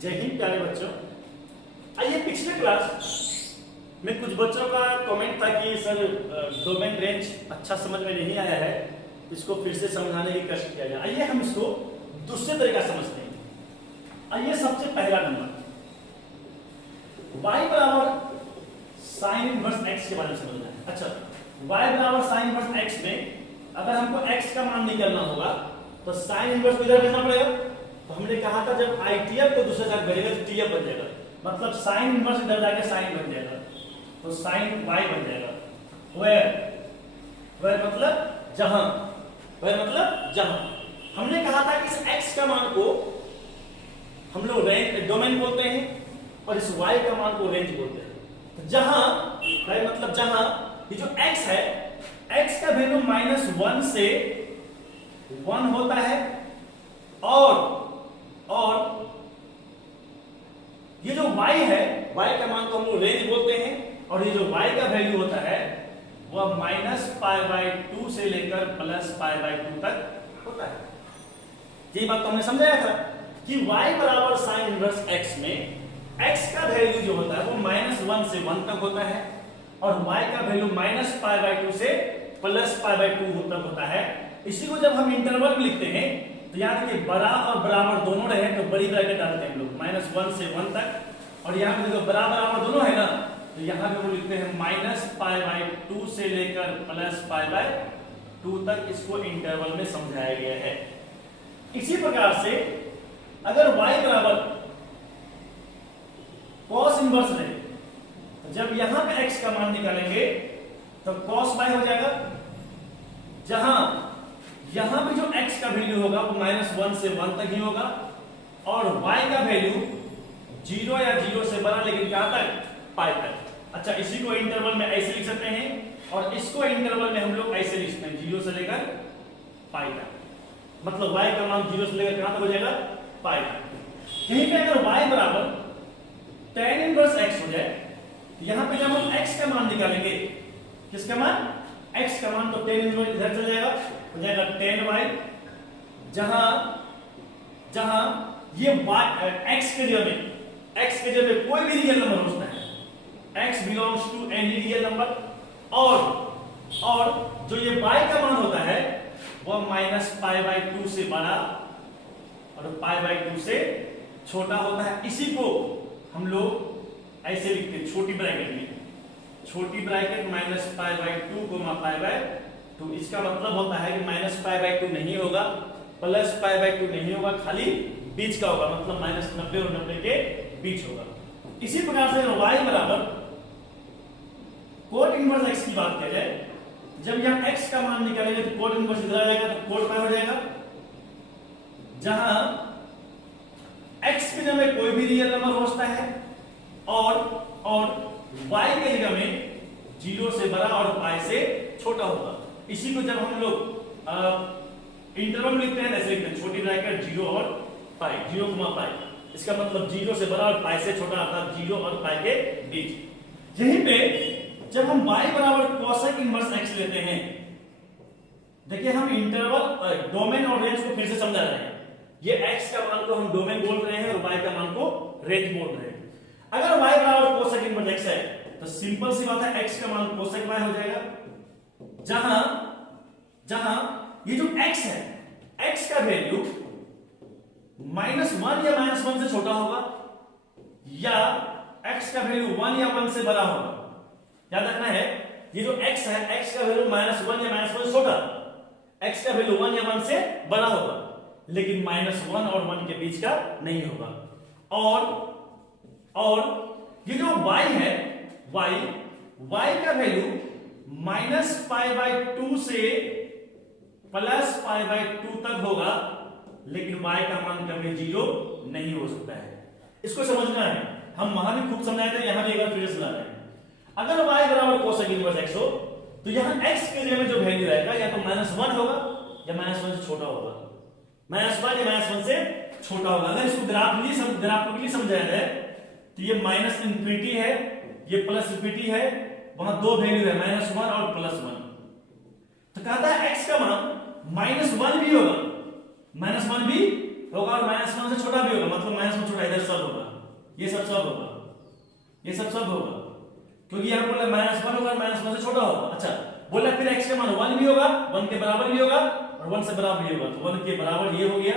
जय हिंद प्यारे बच्चों। आइए पिछले क्लास में कुछ बच्चों का कमेंट था कि सर डोमेन रेंज अच्छा समझ में नहीं आया है, इसको फिर से समझाने की कष्ट किया जाए। आइए हम इसको दूसरे तरीका समझते हैं। आइए सबसे पहला नंबर y बराबर साइन इनवर्स x के बारे में समझना है। अच्छा, y बराबर साइन इनवर्स x में अगर हमको x का मान निकालना होगा तो साइन इनवर्स इधर भेजना पड़ेगा। तो हमने कहा था जब ITF को दूसरे साथ भेजेगा तो TF बन जाएगा, मतलब साइन इनवर्स इधर जाके साइन बन जाएगा तो साइन y बन जाएगा। वेयर मतलब जहां, वेयर मतलब जहां। हमने कहा था कि इस x का मान को हम लोग रेंज डोमेन बोलते हैं और इस y का मान को रेंज बोलते हैं। तो जहां वेयर मतलब जहां ये जो x है, x का वैल्यू -1 से 1 होता है और ये जो y है, y का मान को हम लोग रेंज बोलते हैं और ये जो y का वैल्यू होता है वह -π/2 से लेकर +π/2 तक होता है। ये बात तो हमने समझाया था कि y बराबर साइन इनवर्स x में x का वैल्यू जो होता है वो -1 से 1 तक होता है और y का वैल्यू -π/2 से +π/2 तक होता है। इसी को जब हम इंटरवल में लिखते हैं तो याद रखिए बड़ा और बराबर दोनों रहे तो बड़ी ब्रैकेट डालते हैं हम लोग -1 से 1 तक। और यहाँ पे देखो बराबर दोनों है ना, तो यहाँ पे वो लिखते हैं -π/2 से लेकर +π/2 तक। इसको इंटरवल में समझाया गया है। इसी प्रकार से अगर y बराबर cos इनवर्स रहे तो जब यहां पे x का मान निकालेंगे तो cos y हो जाएगा। जहां यहां पे जो x का वैल्यू होगा वो -1 से 1 तक ही होगा और y का वैल्यू 0 या 0 से बड़ा लेकिन कहां तक, पाई तक। अच्छा, इसी को इंटरवल में ऐसे लिख सकते हैं और इसको इंटरवल में हम लोग ऐसे लिखते हैं 0 से लेकर पाई तक, मतलब y का मान 0 से लेकर कहां तक हो जाएगा, पाई तक। यहीं पे अगर y बराबर tan इनवर्स x हो जाए तो यहां पे जब हम x का मान निकालेंगे, किसका मान, x का मान, तो tan इनवर्स इधर चल जाएगा, हो जाएगा tan y। जहां ये y x के जगह में कोई भी रियल नंबर हो सकता है, x belongs to any real number और जो ये y का मान होता है वह -π/2 से बड़ा और π/2 से छोटा होता है। इसी को हम लोग ऐसे लिखते हैं छोटी ब्रैकेट में, छोटी ब्रैकेट -π/2 π/2। इसका मतलब होता है कि -π/2 नहीं होगा, +π/2 नहीं होगा, खाली बीच का होगा, मतलब -90 और 90 के बीच होगा। इसी प्रकार से y बराबर कोट इनवर्स x की बात किया जाए, जब यहां x का मान निकालेंगे तो कोट इनवर्स इधर आ जाएगा तो कोट पाई हो जाएगा। जहां x के जगह में कोई भी रियल नंबर हो सकता है और y के जगह में 0 से बड़ा और पाई से छोटा होगा। इसी को जब हम लोग इंटरवल में लिखते हैं ऐसे लिखते हैं, छोटी ब्रैकेट 0 और पाई, 0, पाई। इसका मतलब 0 से बड़ा और पाई से छोटा, अर्थात 0 और पाई के बीच। यहीं पे जब हम y बराबर कोसेक इनवर्स x लेते हैं, देखिए हम इंटरवल डोमेन और रेंज को फिर से समझा रहे हैं। ये x का मान को हम डोमेन बोल रहे हैं और y का मान को रेंज बोल रहे हैं। अगर y बराबर कोसेक इनवर्स x है तो सिंपल सी बात है x का मान कोसेक y हो जाएगा। जहां ये जो x है, x का वैल्यू -1 या -1 से छोटा होगा या x का वैल्यू 1 या 1 से बड़ा होगा। याद रखना है ये जो x है, x का वैल्यू -1 या -1 से छोटा, x का वैल्यू 1 या 1 से बड़ा होगा, लेकिन -1 और 1 के बीच का नहीं होगा। और ये जो y है, y का वैल्यू -π/2 से +π/2 तक होगा, लेकिन y का मान कभी 0 नहीं हो सकता है। इसको समझना है, हम वहां भी खूब समझाए थे, यहां भी एक बार फिर से सुना रहे हैं। अगर y बराबर कोसेक इनवर्स x हो तो यहां x के जगह में जो वैल्यू आएगा या तो -1 होगा या -1 से छोटा होगा, -1 या -1 से छोटा होगा। अगर इसको ग्राफिकली समझाया जाए तो ये -∞ है, ये +∞ है, वहां दो वैल्यू है -1 और +1। तो कहता है x का मान -1 भी होगा, -1 भी होगा और -1 से छोटा भी होगा, मतलब -1 छोटा इधर सब होगा। ये सब होगा, ये सब होगा, क्योंकि यहाँ बोला -1 होगा, -1 से छोटा होगा। अच्छा, बोला फिर x का मान 1 भी होगा, 1 के बराबर भी होगा और 1 से बड़ा भी होगा, तो 1 के बराबर ये हो गया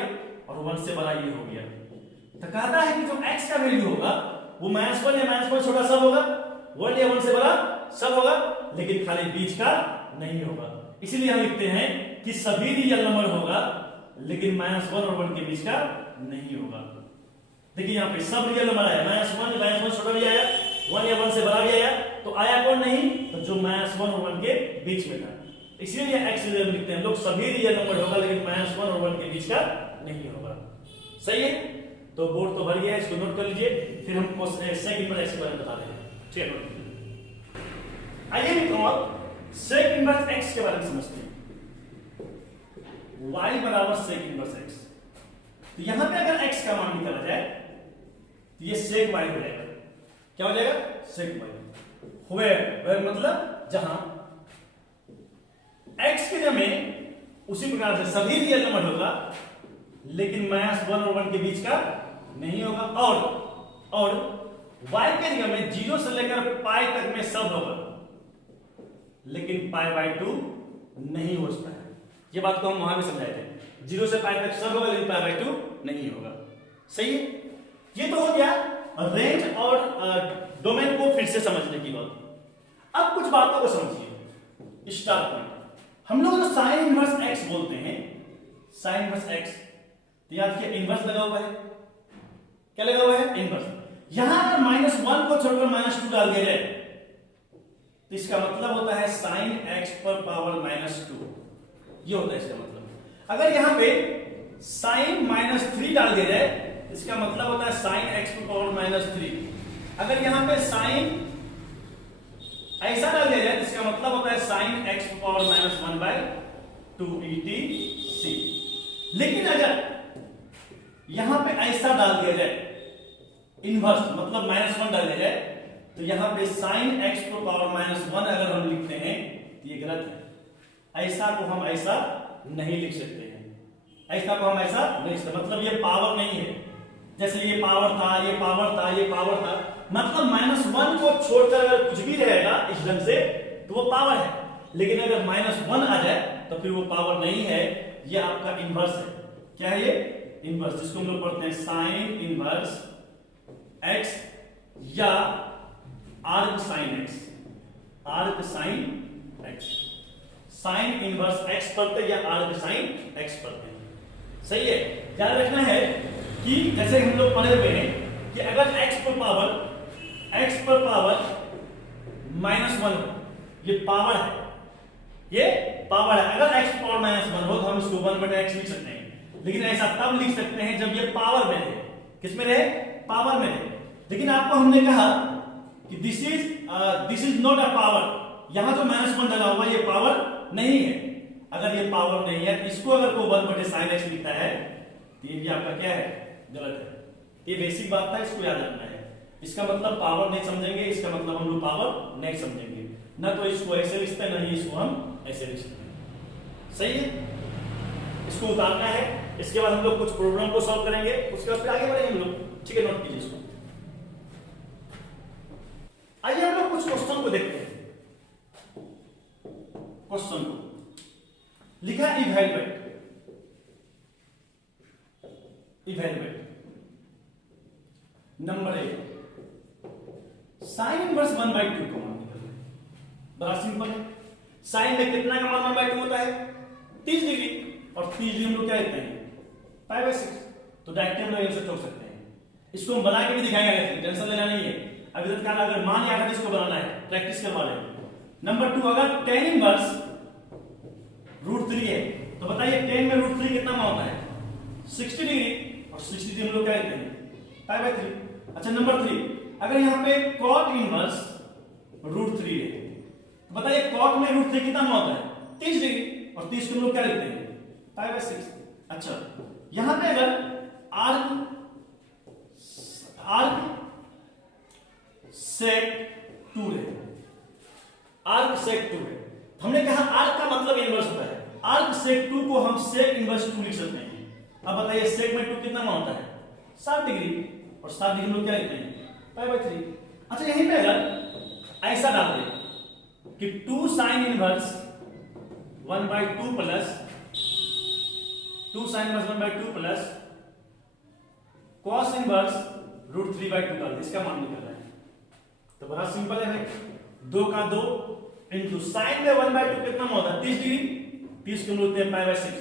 और 1 से बड़ा ये हो गया। तो कहता है कि जो x का वैल्यू होगा वो -1 या -1 छोटा सब होगा, 1 या 1 से बड़ा सब होगा, लेकिन खाली बीच का नहीं होगा। इसीलिए हम लिखते हैं कि सभी रियल नंबर होगा लेकिन -1 और 1 के बीच का नहीं होगा। देखिए यहाँ पे सब रियल नंबर आया, -1 छोटा भी आया, 1 या 1 से बड़ा भी आया, तो आया कौन नहीं, तो जो -1 और 1 के बीच में था। इसीलिए x रियल लिखते हैं लोग, सभी रियल नंबर होगा लेकिन -1 और 1 के बीच का नहीं होगा। सही है, तो बोर्ड तो भर गया है, इसको नोट कर लीजिए, फिर हम सेक इनवर्स x के बारे में बता देंगे। ठीक है, आइए मित्रों अब सेक इनवर्स x के बारे में समझते हैं। y बराबर सेक इनवर्स x, तो यहां पे अगर x का मान निकाला जाए तो ये सेक y हो जाएगा। क्या हो जाएगा, सेक y। वेयर मतलब जहां x की जगह उसी प्रकार से सभी रियल नंबर होगा लेकिन -1 और 1 के बीच का नहीं होगा, और y के जगह में 0 से लेकर पाई तक में सब होगा लेकिन π/2 नहीं हो सकता है। ये बात को हम वहां भी समझाए थे, 0 से पाई तक सब होगा लेकिन π/2 नहीं होगा। सही है, ये तो हो गया रेंज और डोमेन को फिर से समझने की बात। अब कुछ बातों को समझिए। स्टार पॉइंट, हम लोग जो साइन इनवर्स x बोलते हैं, साइन इनवर्स x, तो याद किया इनवर्स लगा हुआ है, क्या लगा हुआ है, इनवर्स। यहां पर -1 को छोड़कर -2 डाल दिया जाए तो इसका मतलब होता है साइन x पर पावर -2, ये होता है इसका मतलब। अगर यहां पे साइन -3 डाल दिया जाए इसका मतलब होता है साइन x पर पावर -3। अगर यहां पे साइन ऐसा डाल दिया जाए तो इसका मतलब होता है साइन x पर पावर -1/2 etc। लेकिन अगर यहां पे ऐसा डाल दिया जाए इनवर्स, मतलब -1 डाल दिया जाए, तो यहां पे साइन x पर पावर -1 अगर हम लिखते हैं तो ये गलत है। ऐसा को हम ऐसा नहीं लिख सकते हैं, ऐसा को हम ऐसा नहीं लिख सकते, मतलब ये पावर नहीं है। जैसे ये पावर था, ये पावर था, ये पावर था, मतलब -1 को छोड़कर अगर कुछ भी रहेगा इस ढंग से तो वो पावर है, लेकिन अगर -1 आ जाए तो फिर वो पावर नहीं है, ये आपका इनवर्स है। क्या है ये, इनवर्स, जिसको हम लोग पढ़ते हैं साइन इनवर्स x या arc sine x, arc sine x, sine inverse x पढ़ते या आर्क साइन x पढ़ते हैं। सही है, ध्यान रखना है कि जैसे हम लोग पढ़े हुए हैं कि अगर x पर पावर -1, ये पावर है, ये पावर है। अगर x पावर -1 हो तो हम इसको 1/x लिख सकते हैं, लेकिन ऐसा तब लिख सकते हैं जब ये पावर में रहे। किस में रहे, पावर में रहे। लेकिन आपको हमने कहा कि this is not a power, यहां जो -1 डाला हुआ ये पावर नहीं है। अगर ये पावर नहीं है, इसको अगर कोई 1/sin x लिखता है तो ये भी आपका क्या है, गलत है। ये बेसिक बात था, इसको याद रखना है। इसका मतलब पावर नहीं समझेंगे, इसका मतलब हम लोग पावर नहीं समझेंगे, ना तो इसको ऐसे लिखते हैं ना ही इसको हम ऐसे लिखते हैं। सही है, इसको उतारना है, इसके बाद हम लोग कुछ प्रॉब्लम को सॉल्व करेंगे, उसके बाद फिर आगे बढ़ेंगे हम लोग। ठीक है, नोट कीजिए इसको। आइए हम लोग कुछ क्वेश्चन को देखते हैं। क्वेश्चन को लिखा इवैल्यूएट, नंबर 1 साइन इनवर्स 1/2 को मान निकालना है। बड़ा सिंपल है, साइन में कितना का मान 1/2 होता है, 30 डिग्री, और 30 डिग्री हम लोग क्या लिखते हैं, π/6, तो डायरेक्ट हम लोग ऐसे छोड़ सकते हैं। इसको हम बना के भी दिखाएंगे, टेंशन लेना नहीं है। अभी तक अगर मान याद है इसको बनाना है, प्रैक्टिस करवा लेंगे। नंबर 2, अगर tan इनवर्स √3 है तो बताइए tan में √3 कितना मान होता है, 60 डिग्री, और 60 डिग्री हम लोग क्या लिखते हैं, π/3। अच्छा, नंबर 3, अगर यहाँ पे cot इनवर्स √3 है तो बताइए cot में √3 कितना मान होता है, 30 डिग्री, और 30 को हम लोग क्या लिखते हैं, π/6। अच्छा, यहां पे अगर आर्क सेक 2 है, आर्क सेक 2 है, हमने कहा आर्क का मतलब इनवर्स होता है, आर्क सेक 2 को हम सेक इनवर्स 2 लिख सकते हैं। अब बताइए सेक में 2 कितना मान होता है, 60 डिग्री, और 7 डिग्री हम लोग क्या लिखते हैं पाई बाय 3। अच्छा यहीं पे अगर ऐसा डाल दे कि 2 sine inverse 1/2 plus 2 sine inverse 1/2 plus cos inverse √3/2 डाल दे, इसका मान निकल रहा है। तो बड़ा सिंपल है भाई, 2 का 2 इंटू साइन में 1/2 कितना होता है 30 डिग्री, 30 को लिखते हैं पाई बाय 6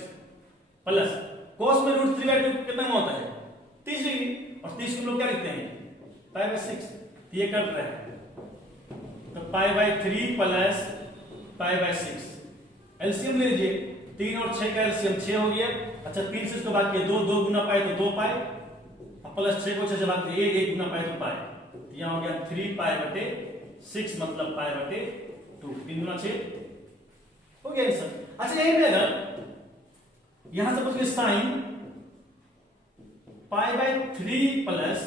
प्लस cos में √3/2 कितना होता है 30 डिग्री, और 30 को लोग क्या लिखते हैं पाई बाय 6। ये कर रहे हैं तो pi by 3 plus pi by 6। LCM ले लीजिए, 3 और 6 का एलसीएम 6 हो गया। अच्छा 3 से इसको बाकी 2, 2 गुना पाई तो 2 पाई, प्लस 6 को 6 से बाकी 1, 1 गुना पाई तो पाई। यहां हो गया 3 पाई बटे 6 मतलब पाई बटे 2, 3 गुना 6 हो गया आंसर। अच्छा यहीं पे अगर यहां से पूछे sine pi by 3 plus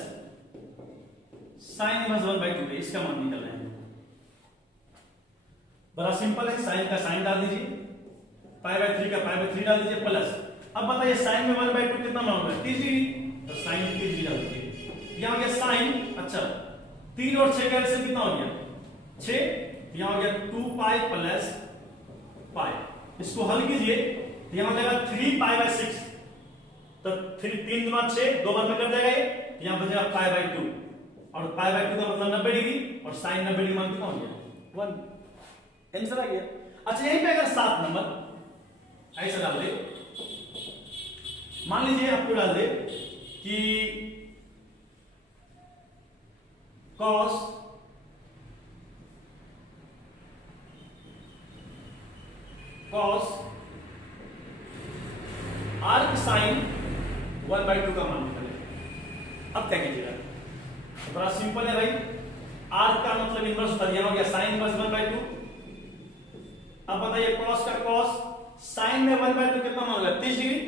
sine inverse 1/2, इसका मान निकल रहा है। बड़ा सिंपल है, साइन का साइन डाल दीजिए, पाई बाय 3 का पाई बाय 3 डाल दीजिए प्लस, अब बताइए साइन में 1/2 कितना मान होगा 30 डिग्री, तो साइन 30 डिग्री डाल दीजिए। यहां हो गया साइन, अच्छा 3 और 6 का एलसीएम कितना हो गया 6, यहां हो गया 2 पाई प्लस पाई, इसको हल कीजिए तो यहां हो जाएगा 3 पाई बाय 6, तो 3 गुना 6 2 बार में कर जाएगा ये, यहां बचेगा पाई बाय 2, और पाई बाय 2 का मतलब 90 डिग्री, और साइन 90 डिग्री मान कितना हो गया 1, आंसर आ गया। अच्छा यहीं पे अगर 7 नंबर ऐसा डाल दे, मान लीजिए आपको डाल दे कि cos आर्क साइन 1/2 का मान निकले। अब क्या कीजिएगा, बड़ा सिंपल है भाई, आर्क का मतलब इनवर्स होता है, यहां हो गया साइन इनवर्स 1/2। अब बताइए cos का cos साइन में 1/2 कितना मान होगा 30 डिग्री,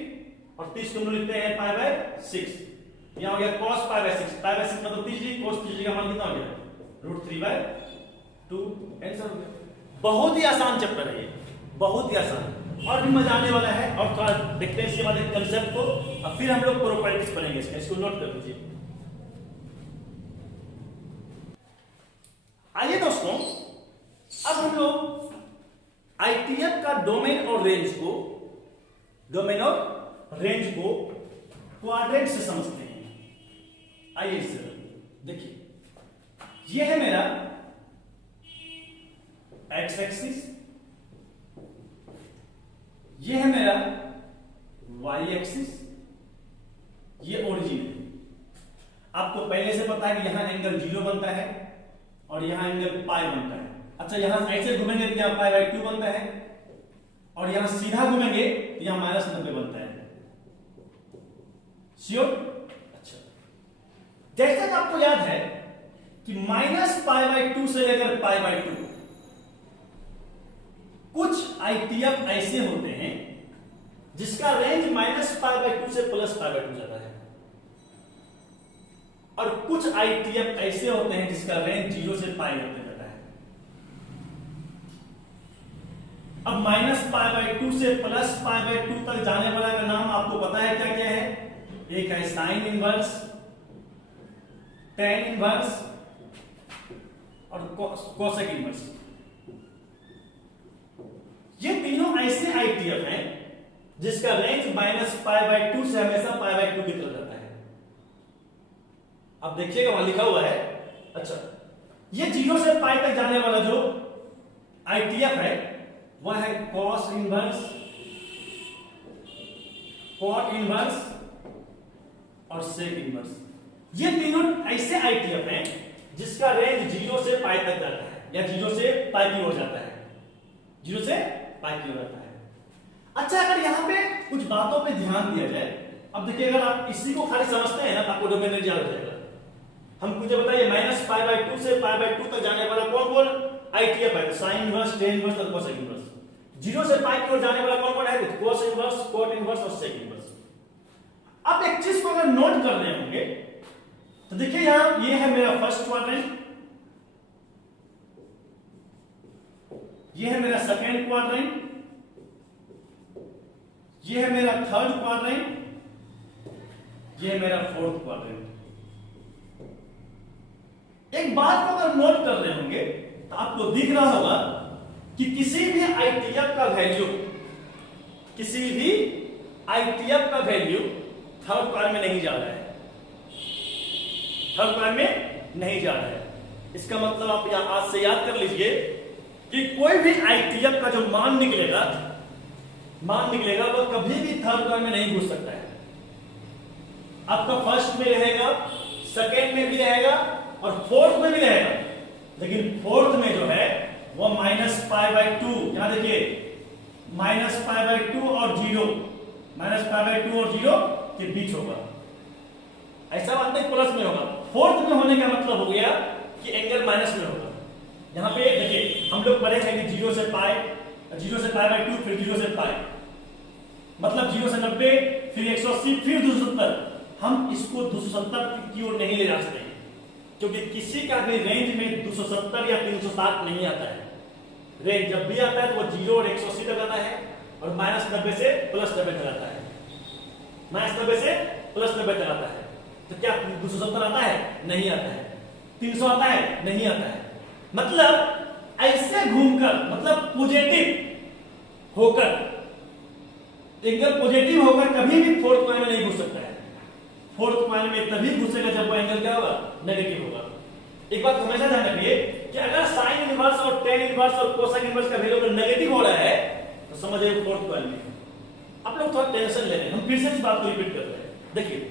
और 30 को हम लिखते हैं पाई बाय 6, यहां हो गया cos pi by 6, pi by 6 मतलब 30 डिग्री, cos 30 डिग्री का मान कितना हो गया √3/2, आंसर हो गया। बहुत ही आसान चैप्टर है ये, बहुत ही आसान, और भी मजा आने वाला है। और थोड़ा देखते हैं इसके बाद एक कंसेप्ट को, और फिर हम लोग प्रॉपर्टीज पढ़ेंगे इसका, इसको नोट कर लीजिए। आइए दोस्तों, अब हम लोग आईटीएफ का डोमेन और रेंज को क्वाड्रेंट से समझते हैं। आइए इस देखिए, ये है मेरा एक्स एक्सिस, ये है मेरा वाई एक्सिस, ये ओरिजिन है। आपको पहले से पता है कि यहां एंगल 0 बनता है और यहां एंगल पाई बनता है। अच्छा यहां ऐसे घूमेंगे तो यहां पाई बाय 2 बनता है, और यहां सीधा घूमेंगे तो यहां -90 बनता है। श्योर? अच्छा जैसा कि आपको याद है कि -π/2 से लेकर π/2 कुछ आईटीएफ ऐसे होते हैं जिसका रेंज -π/2 से +π/2 जाता है, और कुछ आईटीएफ ऐसे होते हैं जिसका रेंज 0 से π तक जाता है। अब -π/2 से +π/2 तक जाने वाला का नाम आपको पता है क्या क्या है? एक है साइन इनवर्स, tan इनवर्स और कोसेक इनवर्स। ये तीनों ऐसे आईटीएफ हैं जिसका रेंज -π/2 से हमेशा π/2 की तरफ जाता है। अब देखिएगा वहां लिखा हुआ है, अच्छा ये 0 से π तक जाने वाला जो आईटीएफ है वह है cos इनवर्स, cot इनवर्स और sec इनवर्स। ये तीनों ऐसे आईटीएफ हैं जिसका रेंज 0 से π तक जाता है, या 0 से π की ओर जाता है, 0 से π की ओर जाता है। अच्छा अगर यहां पे कुछ बातों पे ध्यान दिया जाए, अब देखिए अगर आप इसी को खाली समझते हैं ना तो आपको डोमेन रेंज याद हो जाएगा। हम मुझे बताइए -π/2 से π/2 तक जाने वाला कौन कौन आईटीएफ है? साइन इनवर्स, tan इनवर्स और कोसेक इनवर्स। 0 से π की ओर जाने वाला कौन कौन है? cos इनवर्स, cot इनवर्स और sec इनवर्स। अब एक चीज को अगर नोट कर रहे होंगे तो देखिए यहां ये है मेरा फर्स्ट क्वाड्रेंट, ये है मेरा सेकेंड क्वाड्रेंट, ये है मेरा थर्ड क्वाड्रेंट, ये है मेरा फोर्थ क्वाड्रेंट। एक बात को अगर नोट कर रहे होंगे तो आपको दिख रहा होगा कि किसी भी आईटीएफ का वैल्यू थर्ड कॉइल में नहीं जा रहा है, थर्ड कॉइल में नहीं जा रहा है। इसका मतलब आप आज से याद कर लीजिए कि कोई भी आईटीएफ का जो मान निकलेगा वो कभी भी थर्ड कॉइल में नहीं घुस सकता है। आपका फर्स्ट में रहेगा, सेकेंड में भी रहेगा और फोर्थ में भी रहेगा, लेकिन फोर्थ में जो है वो -π/2, यहां देखिए -π/2 और 0, -π/2 और 0 के बीच होगा। ऐसा बात नहीं प्लस में होगा। फोर्थ में होने का मतलब हो गया कि एंगल माइनस में होगा। यहां पे देखिए हम लोग पढ़े हैं कि 0 से π/2 फिर 0 से π, मतलब 0 से 90 फिर 180 फिर 270। हम इसको 270 की ओर नहीं ले जा सकते क्योंकि किसी का भी रेंज में 270 या 360 नहीं आता है। रेंज जब भी आता है तो वो 0 और 180 तक आता है और -90 से +90 तक आता है, -90 से +90 तक आता है। तो क्या 270 आता है? नहीं आता है। 300 आता है? नहीं आता है। मतलब ऐसे घूमकर, मतलब पॉजिटिव होकर, एंगल पॉजिटिव होकर कभी भी फोर्थ कॉइल में नहीं घुस सकता है। फोर्थ कॉइल में तभी घुसेगा जब वो एंगल क्या होगा? नेगेटिव होगा। एक बात हमेशा ध्यान रखिए कि अगर साइन इनवर्स और टेन इनवर्स और कोसाइन इनवर्स का वैल्यू अगर नेगेटिव हो रहा है तो समझिए फोर्थ कॉइल में। आप लोग थोड़ा टेंशन ले रहे हैं, हम फिर से इस बात को रिपीट कर रहे हैं। देखिए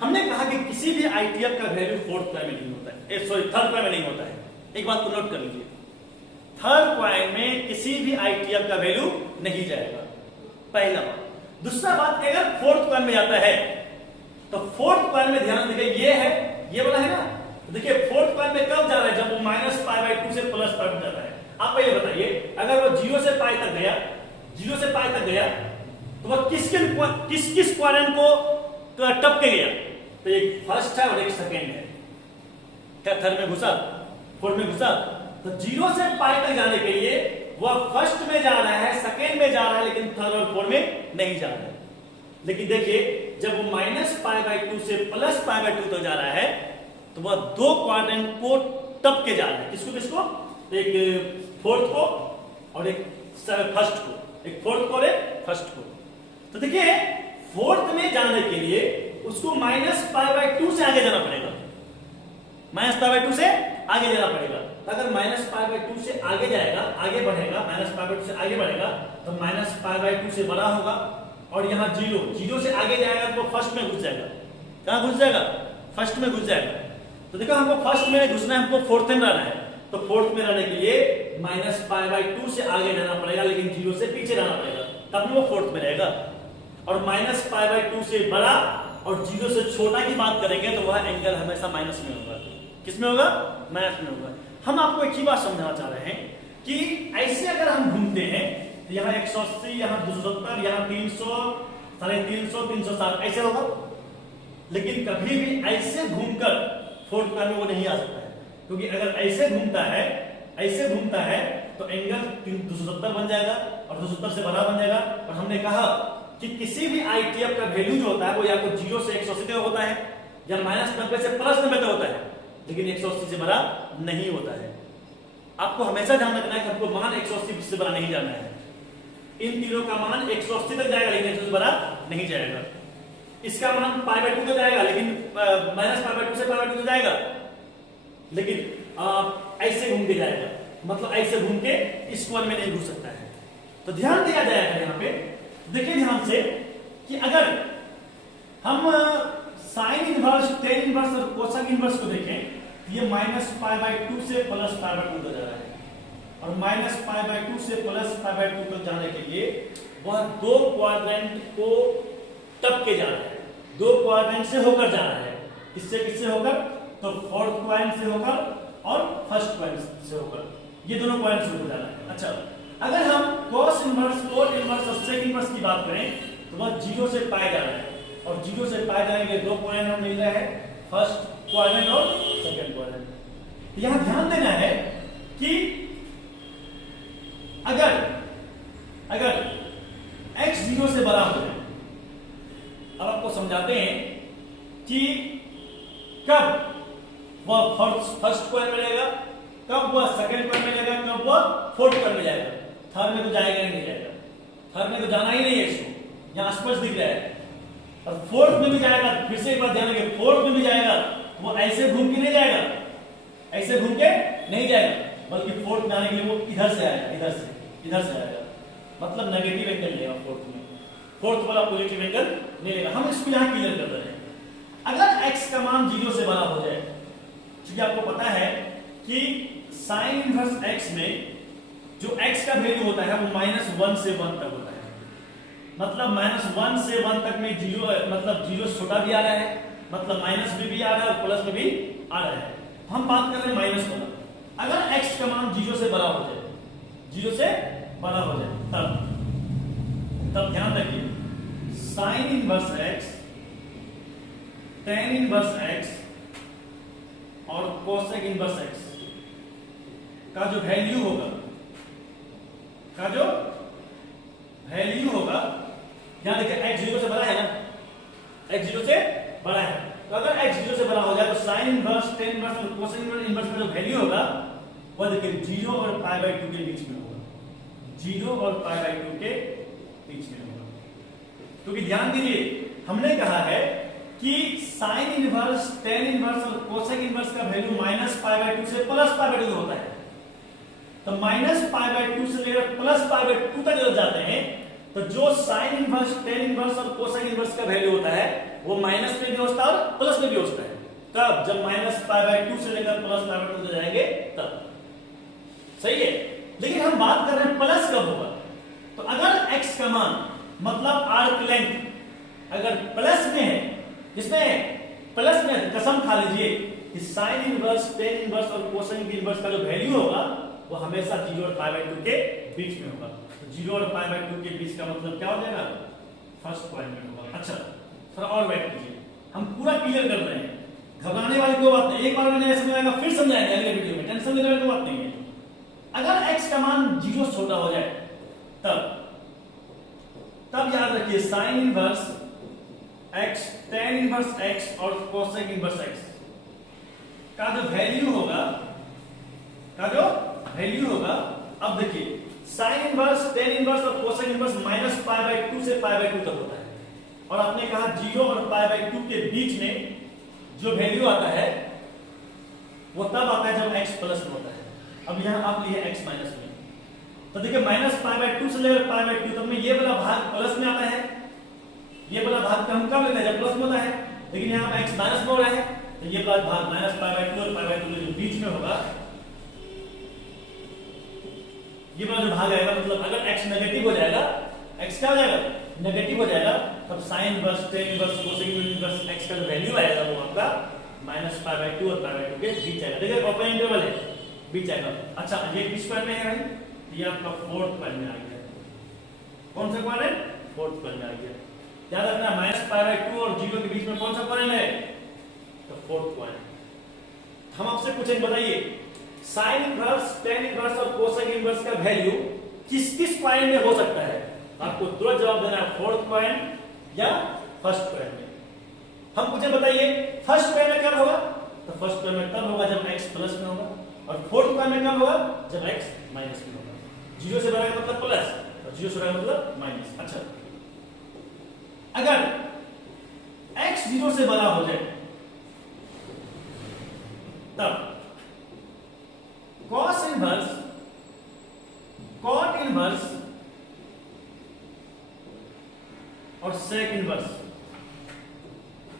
हमने कहा कि किसी भी आईटीएफ का वैल्यू फोर्थ कॉइल में नहीं होता है, सॉरी थर्ड कॉइल में नहीं होता है। एक बात को नोट कर लीजिए, थर्ड कॉइल में किसी भी आईटीएफ का वैल्यू नहीं जाएगा, पहला बात। दूसरा बात, अगर फोर्थ कॉइल में जाता है तो फोर्थ कॉइल में ध्यान देखिए, ये है, ये वाला है ना, तो देखिए फोर्थ कॉइल में कब जा रहा है? जब वो -π/2 से +π जा रहा है। आप पहले बताइए, अगर वो 0 से π तक गया, 0 से π तक गया तो वह किस क्वाड्रेंट को टप के गया? तो एक फर्स्ट है और एक सेकेंड है। क्या थर्ड में घुसा? फोर्थ में घुसा? तो 0 से π तक जाने के लिए वह फर्स्ट में जा रहा है, सेकेंड में जा रहा है, लेकिन थर्ड और फोर्थ में नहीं जा रहा है। लेकिन देखिए जब वो -π/2 से +π/2 तक जा रहा है तो वह दो क्वाड्रेंट को टप के जा रहा है। किसको किसको? एक फोर्थ को और एक फर्स्ट को, एक फोर्थ को और एक फर्स्ट को। तो देखिए फोर्थ में जाने के लिए उसको -π/2 से आगे जाना पड़ेगा, -π/2 से आगे जाना पड़ेगा। तो अगर -π/2 से आगे जाएगा, आगे बढ़ेगा, -π/2 से आगे बढ़ेगा तो -π/2 से बड़ा होगा और यहाँ 0 से आगे जाएगा तो फर्स्ट में घुस जाएगा। कहां घुस जाएगा? फर्स्ट में घुस जाएगा। तो देखो हमको फर्स्ट में घुसना है, हमको फोर्थ में रहना है, तो फोर्थ में रहने के लिए -π/2 से आगे जाना पड़ेगा, लेकिन 0 से पीछे रहना पड़ेगा, तब वो फोर्थ में रहेगा। और -π/2 से बड़ा और 0 से छोटा की बात करेंगे तो वह एंगल हमेशा माइनस में होगा। किसमें होगा? माइनस में होगा। हम आपको एक ही बात समझाना चाह रहे हैं कि ऐसे अगर हम घूमते हैं, यहाँ 180, यहाँ 270, यहाँ 300, 350, 360 ऐसे होगा, लेकिन कभी भी ऐसे घूमकर फोर्थ कॉइल में वो नहीं आ सकता है, क्योंकि अगर ऐसे घूमता है तो एंगल 270 बन जाएगा और 270 से बड़ा बन जाएगा। और हमने कहा कि किसी भी आईटीएफ का वैल्यू जो होता है वो या तो 0 से 180 तक होता है या -90 से +90 तक होता है, लेकिन 180 से बड़ा नहीं होता है। आपको हमेशा ध्यान रखना है कि हमको मान 180 से बड़ा नहीं जाना है। इन तीनों का मान 180 तक जाएगा लेकिन 180 से बड़ा नहीं जाएगा। इसका मान π/2 तक जाएगा लेकिन -π/2 से π/2 तक जाएगा, लेकिन ऐसे घूम के जाएगा, मतलब ऐसे घूम के इस कॉइल में नहीं घुस सकता है। तो ध्यान दिया जाएगा यहाँ पे। देखिए ध्यान से कि अगर हम साइन इनवर्स, टेन इनवर्स और कोसाइन इनवर्स को देखें, ये -π/2 से +π/2 तक जा रहा है और -π/2 से +π/2 तक जाने के लिए वह दो क्वाड्रेंट को टप के जा रहा है, दो क्वाड्रेंट से होकर जा रहा है। किससे होकर? तो फोर्थ क्वाड्रेंट से होकर और फर्स्ट क्वाड्रेंट से होकर, ये दोनों क्वाड्रेंट से होकर जा रहा है। अच्छा, अगर हम cos इनवर्स, cot इनवर्स और sec इनवर्स की बात करें तो वह 0 से π जा रहा है और 0 से π जाने के दो क्वाड्रेंट हमें मिल रहा है, फर्स्ट क्वाड्रेंट और सेकंड क्वाड्रेंट। यहां ध्यान देना है कि अगर x 0 से बड़ा हो जाए, अब आपको समझाते हैं कि कब वह फर्स्ट स्क्वायर में जाएगा, कब वह सेकंड स्क्वायर में जाएगा, कब वह फोर्थ स्क्वायर में जाएगा। थर्ड में तो जाएगा ही नहीं जाएगा, थर्ड में तो जाना ही नहीं है, इसको यहाँ स्पष्ट दिख रहा है। और फोर्थ में भी जाएगा, फिर से एक बार ध्यान रखिए, फोर्थ में भी जाएगा वो ऐसे घूम के नहीं जाएगा, ऐसे घूम के नहीं जाएगा, बल्कि फोर्थ में आने के लिए वो इधर से आएगा, इधर से आएगा, मतलब नेगेटिव एंगल लेगा फोर्थ में, फोर्थ वाला पॉजिटिव एंगल नहीं लेगा। हम इसको यहाँ क्लियर कर रहे हैं। अगर x का मान 0 से बड़ा हो जाए, क्योंकि आपको पता है कि साइन इनवर्स x में जो x का वैल्यू होता है वो -1 से 1 तक होता है, मतलब -1 से 1 तक में 0, मतलब 0 छोटा भी आ रहा है, मतलब माइनस में भी आ रहा है और प्लस में भी आ रहा है। हम बात कर रहे हैं माइनस वाला। अगर x का मान 0 से बड़ा हो जाए, 0 से बड़ा हो जाए, तब ध्यान रखिए sign inverse x, tan inverse x और कोसेक इनवर्स x का जो वैल्यू होगा, यहां देखिए x 0 से बड़ा है ना, x 0 से बड़ा है, तो अगर x 0 से बड़ा हो जाए तो साइन इनवर्स, tan इनवर्स और कोसेक इनवर्स का जो वैल्यू होगा वह देखिए 0 और π/2 के बीच में होगा, 0 और π/2 के बीच में होगा। क्योंकि ध्यान दीजिए हमने कहा है कि साइन इनवर्स, tan इनवर्स और कोसेक इनवर्स का वैल्यू -π/2 से +π/2 होता है, तो -π/2 से लेकर +π/2 तक जब जाते हैं तो जो साइन इनवर्स, tan इनवर्स और कोसेक इनवर्स का वैल्यू होता है वो माइनस में भी होता है और प्लस में भी होता है। तब जब -π/2 से लेकर +π/2 तक जाएंगे तब सही है। लेकिन हम बात कर रहे हैं प्लस कब होगा, तो अगर x का मान मतलब आर्क लेंथ अगर प्लस में है, जिसमें प्लस में कसम खा लीजिए कि साइन इनवर्स, tan इनवर्स और कोसेक इनवर्स का जो वैल्यू होगा वो हमेशा 0 और π/2 के बीच में होगा। तो 0 और π/2 के बीच का मतलब क्या हो जाएगा, फर्स्ट पॉइंट में होगा। अच्छा थोड़ा और वेट कीजिए, हम पूरा क्लियर कर रहे हैं, घबराने वाली कोई बात नहीं, एक बार मैंने समझ आएगा फिर समझाएंगे अगले वीडियो में, टेंशन लेने वाली कोई बात नहीं है। अगर x का मान 0 छोटा हो जाए तब याद रखिए sign inverse x, tan inverse x और कोसेक इनवर्स x का जो वैल्यू होगा, अब देखिए साइन इनवर्स, tan इनवर्स और कोसेक इनवर्स -π/2 से π/2 तक होता है, और आपने कहा 0 और π/2 के बीच में जो वैल्यू आता है वो तब आता है जब x प्लस में होता है। अब यहां आप लिए x माइनस में, तो देखिए -π/2 से लेकर π/2 तब में ये वाला भाग प्लस में आता है, ये वाला भाग हम कब लेते हैं जब प्लस में होता है, लेकिन यहां पर x माइनस में हो रहा है, तो ये वाला भाग -π/2 और π/2 के जो बीच में होगा, ये वाला जो भाग आएगा, मतलब अगर x नेगेटिव हो जाएगा, x क्या हो जाएगा, नेगेटिव हो जाएगा, तब sine inverse, tan inverse, cosec inverse x का जो वैल्यू आएगा वो आपका -π/2 और π/2 के बीच आएगा। देखिए ओपन इंटरवल है, बीच आएगा। अच्छा ये किस पॉइंट में है भाई, ये आपका फोर्थ पॉइंट में आ गया। कौन सा पॉइंट है, फोर्थ पॉइंट में आ गया। याद रखना -π/2 और 0 के बीच में कौन सा पॉइंट है, तो फोर्थ पॉइंट। हम आपसे पूछेंगे बताइए साइन इनवर्स, tan इनवर्स और कोसेक इनवर्स का वैल्यू किस किस पॉइंट में हो सकता है, आपको तुरंत जवाब देना है, फोर्थ पॉइंट या फर्स्ट पॉइंट में। हम पूछे बताइए फर्स्ट पॉइंट में कब होगा, तो फर्स्ट पॉइंट में तब होगा जब x प्लस में होगा, और फोर्थ पॉइंट में कब होगा जब x माइनस में होगा। 0 से बड़ा का मतलब प्लस और 0 से बड़ा का मतलब माइनस। अच्छा अगर x 0 से बड़ा हो जाए तब cos इनवर्स, cot इनवर्स और sec इनवर्स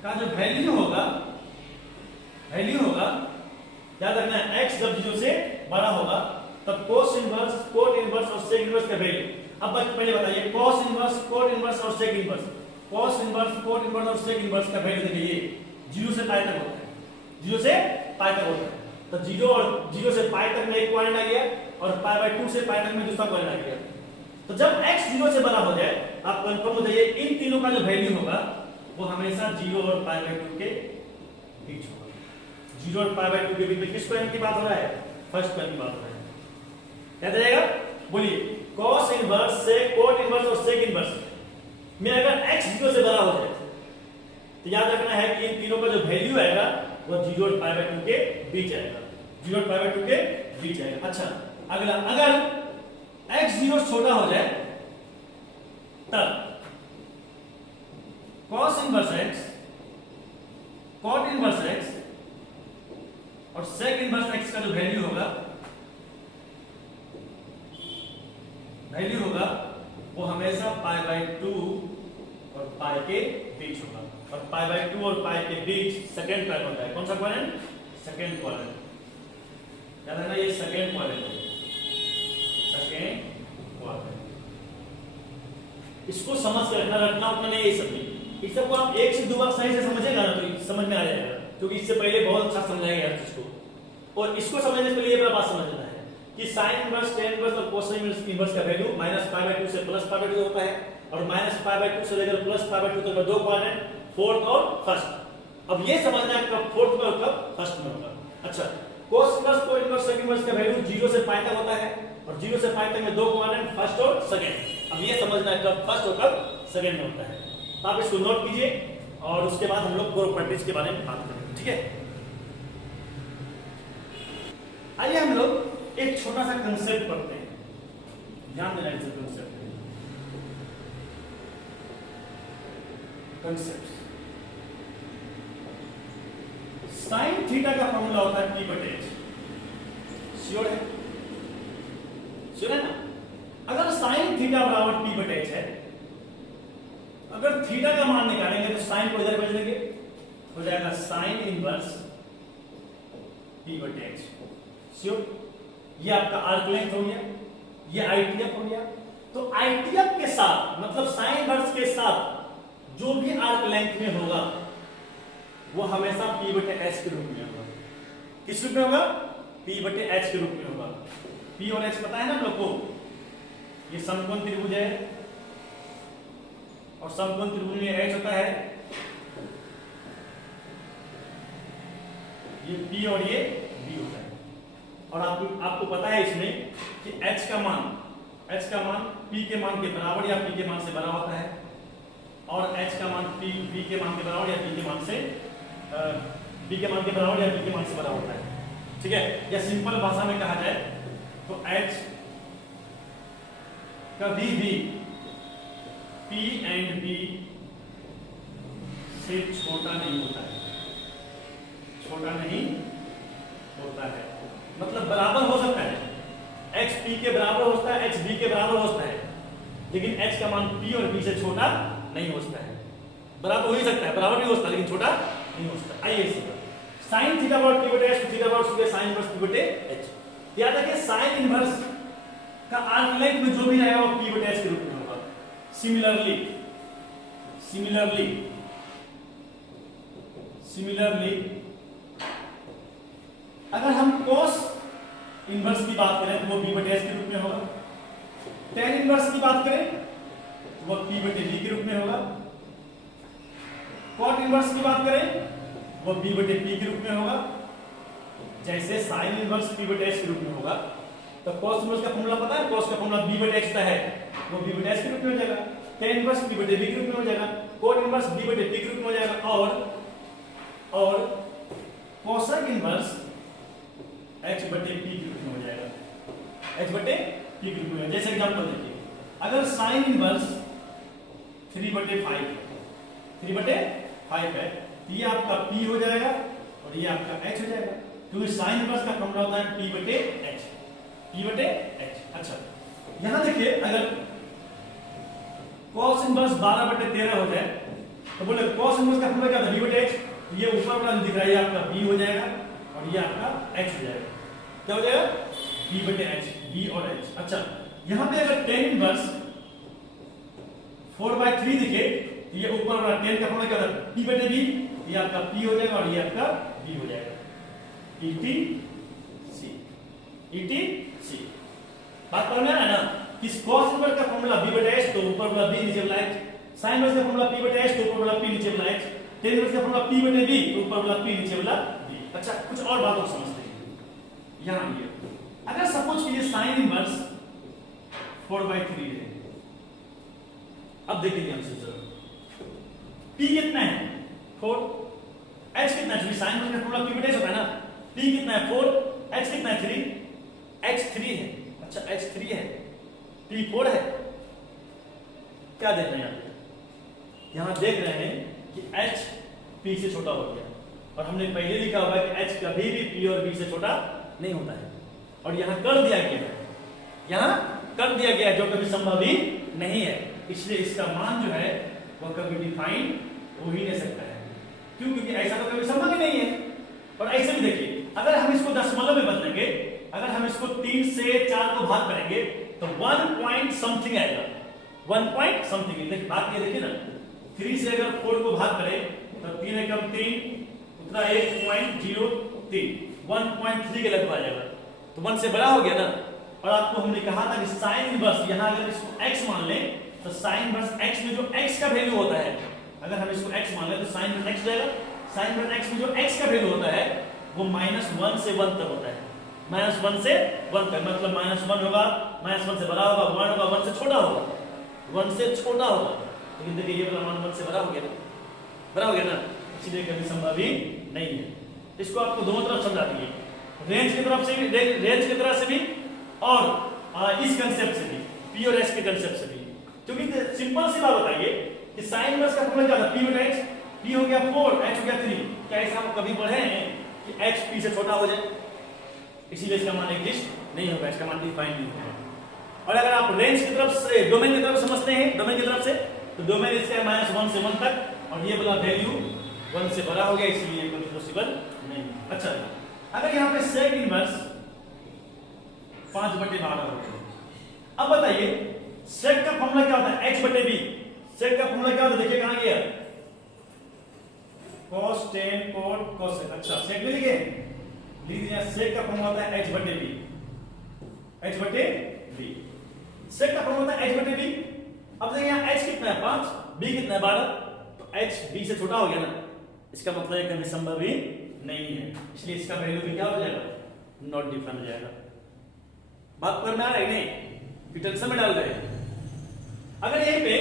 का जो वैल्यू होगा याद रखना है, x जब 0 से बड़ा होगा तब cos इनवर्स, cot इनवर्स और sec इनवर्स का वैल्यू। अब पहले बताइए cos इनवर्स, cot इनवर्स और sec inverse, cos inverse, cot inverse और sec इनवर्स का वैल्यू देखिए 0 से π तक होता है, 0 से π तक होता है, तो 0 से π तक में एक पॉइंट आ गया और π/2 से π तक में दूसरा पॉइंट आ गया। तो जब x 0 से बड़ा हो जाए आप कंफर्म हो जाइए इन तीनों का जो वैल्यू होगा वो हमेशा 0 और π/2 के बीच होगा। 0 और π/2 के बीच में किस पॉइंट की बात हो रहा है, फर्स्ट पॉइंट की बात हो रहा है। क्या जाएगा बोलिए, cos इनवर्स से cot इनवर्स और sec इनवर्स में अगर x 0 से बड़ा हो जाए तो याद रखना है कि इन तीनों का जो वैल्यू आएगा वो 0 और पाई बाय 2 के बीच आएगा, 0 और पाई बाय 2 के बीच आएगा। अच्छा अगला, अगर x 0 से छोटा हो जाए तब cos inverse x, cot inverse x और sec इनवर्स x का जो वैल्यू होगा वो हमेशा पाई बाय 2 और पाई के बीच होगा, और पाई बाय 2 और पाई के बीच सेकेंड टर्म होता है। कौन सा क्वाड्रेंट? Second quadrant. याद रखना ये सेकेंड क्वाड्रेंट है, सेकेंड क्वाड्रेंट। इसको समझ के रखना उतना नहीं, ये सब नहीं, इस सबको आप एक से दो बार सही से समझेगा ना तो समझ में आ जाएगा, क्योंकि इससे पहले बहुत अच्छा समझाया गया चीज को। और इसको समझने से पहले ये बात समझना है कि साइन इनवर्स, टेन इनवर्स और कोसाइन इनवर्स का वैल्यू माइनस पाई बाय 2 से प्लस पाई बाय 2 होता है, और माइनस पाई बाय 2 से लेकर प्लस पाई बाय 2 तक दो क्वाड्रेंट, फोर्थ और फर्स्ट। अब ये समझना है कब फोर्थ में और कब फर्स्ट में होगा। अच्छा, कोस इनवर्स, को इनवर्स, सेक इनवर्स का वैल्यू 0 से पाई तक होता है, और 0 से पाई तक में दो क्वाड्रेंट, फर्स्ट और सेकंड। अब ये समझना है कब फर्स्ट और कब सेकंड में होता है। तो आप इसको नोट कीजिए और उसके बाद हम लोग प्रॉपर्टीज के बारे में बात करेंगे, ठीक है। आइए हम लोग एक छोटा सा कंसेप्ट पढ़ते हैं, ध्यान देना इस कंसेप्ट। साइन थीटा का फॉर्मूला होता है P बटे H, श्योर है? श्योर है ना? अगर साइन थीटा बराबर P बटे H है, अगर थीटा का मान निकालेंगे तो साइन को इधर भेज देंगे, हो जाएगा साइन इनवर्स P बटे H, श्योर। ये आपका आर्क लेंथ हो गया, ये आईटीएफ हो गया। तो आईटीएफ के साथ मतलब साइन इनवर्स के साथ जो भी आर्क लेंथ में होगा वो हमेशा P बटे H के रूप में होगा। किस रूप में होगा? P बटे H के रूप में होगा। P और H पता है ना हम लोग को, ये समकोण त्रिभुज है और समकोण त्रिभुज में H होता है, ये P और ये B होता है। और आपको पता है इसमें कि h का मान p के मान के बराबर या p के मान से बड़ा होता है, और h का मान p के मान के बराबर या p के मान से b के मान के बराबर या p के मान से बड़ा होता है, ठीक है। या सिंपल भाषा में कहा जाए तो h कभी भी p एंड b से छोटा नहीं होता है, छोटा नहीं होता है। मतलब बराबर हो सकता है, x p के बराबर होता है, h b के बराबर होता है, लेकिन h का मान p और b से छोटा नहीं हो सकता है। बराबर हो ही सकता है, बराबर नहीं हो सकता, लेकिन छोटा नहीं हो सकता। आइए इसी पर sin थीटा बराबर p बटे h, थीटा बराबर sin इनवर्स p बटे h। याद रखिए sin इनवर्स का आर्क लेंथ में जो भी रहेगा वो p बटे h के रूप में होगा। सिमिलरली अगर हम cos इनवर्स की बात करें तो वो b बटे h के रूप में होगा। tan इनवर्स की बात करें तो वो p बटे b के रूप में होगा। cot इनवर्स की बात करें वो b बटे p के रूप में होगा। जैसे sin इनवर्स p बटे h के रूप में होगा, तो cos इनवर्स का फॉर्मूला पता है, cos का फॉर्मूला b बटे x है, वो b बटे h के रूप में हो जाएगा। tan इनवर्स b बटे b के रूप में हो जाएगा, cot इनवर्स b बटे p के रूप में हो जाएगा, और cosec इनवर्स h बटे p के रूप में हो जाएगा, h बटे p के रूप में। जैसे एग्जांपल देखिए, अगर sin इनवर्स 3 बटे 5 है, तो ये आपका p हो जाएगा और ये आपका h हो जाएगा, क्योंकि sin इनवर्स का फॉर्मूला होता है p बटे h। अच्छा, यहां देखिए अगर cos इनवर्स 12 बटे 13 हो जाए तो बोले cos इनवर्स का फॉर्मूला क्या था? b बटे h। ये ऊपर वाला दिख रहा है, ये आपका b हो जाएगा और ये आपका h हो जाएगा। क्या हो जाएगा? b बटे h, b और h। अच्छा, यहां पे अगर tan इनवर्स 4/3 दिखे तो ये ऊपर वाला tan का फॉर्मूला क्या था? p बटे b। ये आपका p हो जाएगा और ये आपका b हो जाएगा, etc। बात समझ में आ रहा है ना? कि cos इनवर्स का फॉर्मूला b बटे h तो ऊपर वाला b नीचे वाला h, sin इनवर्स का फॉर्मूला p बटे h तो ऊपर वाला p नीचे वाला h, tan इनवर्स का फॉर्मूला p बटे b तो ऊपर वाला p नीचे वाला b। अच्छा, कुछ और बातों को समझते हैं। यहां ये अगर सपोज कि ये sin इनवर्स 4/3 है, अब देखिए ध्यान से जरा, p कितना है? 4, h कितना है, साइन का फॉर्मूला p बटा h होता है ना, p कितना है 4, h कितना है 3, h 3 है, अच्छा h 3 है, p 4 है। क्या देख रहे हैं आप, यहां देख रहे हैं कि h p से छोटा हो गया, और हमने पहले लिखा होगा कि h कभी भी p और b से छोटा नहीं होता है, और यहां कर दिया गया है, यहां कर दिया गया जो कभी संभव ही नहीं है, इसलिए इसका मान जो है वह कभी डिफाइन हो ही नहीं सकता है। क्यों? क्योंकि ऐसा तो कभी संभव ही नहीं है। और ऐसे भी देखिए, अगर हम इसको दशमलव में बदलेंगे, अगर हम इसको 3 से 4 को भाग करेंगे तो 1 पॉइंट समथिंग आएगा, 1 पॉइंट समथिंग। देखिए बात ये देखिए ना, 3 से अगर 4 को भाग करें तो 3 एकम 3 उतना 1.03, 1.3 के लगभग आ जाएगा, तो 1 से बड़ा हो गया ना। और आपको हमने कहा था कि साइन इनवर्स, यहां अगर इसको x मान लें तो साइन इनवर्स x में जो x का वैल्यू होता है, अगर हम इसको x मान लें तो साइन इनवर्स x जाएगा, साइन इनवर्स x में जो x का वैल्यू होता है वो -1 से 1 तक होता है, -1 से 1 तक, मतलब -1 होगा, -1 से बड़ा होगा, 1 होगा, 1 से छोटा होगा, 1 से छोटा होगा। लेकिन देखिए ये वाला मान 1 से बड़ा हो गया, बड़ा हो गया ना, इसलिए कभी संभव ही नहीं है। इसको आपको दोनों तरफ समझा दिए, रेंज की तरफ से भी, रेंज की तरफ से भी, और इस कंसेप्ट से भी, p और s के कंसेप्ट से भी। क्योंकि सिंपल सी बात बताइए कि साइन इनवर्स का फॉर्मूला क्या था, p बटा h, p हो गया 4, h हो गया 3। क्या ऐसा हम कभी पढ़े हैं कि h p से छोटा हो जाए? इसीलिए इसका मान एग्जिस्ट नहीं होगा, इसका मान डिफाइन नहीं होगा। और अगर आप रेंज की तरफ से, डोमेन की तरफ समझते हैं, डोमेन की तरफ से, तो डोमेन इसका -1 से 1 तक, और ये वाला वैल्यू 1 से बड़ा हो गया, इसलिए कोई पॉसिबल नहीं। अच्छा, अगर यहाँ पे सेक इनवर्स 5/12 हो गया, अब बताइए सेक का फॉर्मूला क्या होता है, h बटे b। सेक का फॉर्मूला क्या होता है, देखिए कहां गया, cos tan cot cosec। अच्छा सेक में लिखे, लीजिए सेक का फॉर्मूला होता है h बटे b, h बटे b। सेक का फॉर्मूला होता है h बटे b। अब देखिए यहाँ h कितना है 5, b कितना है 12, तो h b से छोटा हो गया ना, इसका मतलब है कभी संभव ही नहीं है, इसलिए इसका वैल्यू भी क्या हो जाएगा, नॉट डिफाइन हो जाएगा। बात पर में आ रही नहीं, फिर टेंशन में डाल रहे हैं। अगर यहीं पे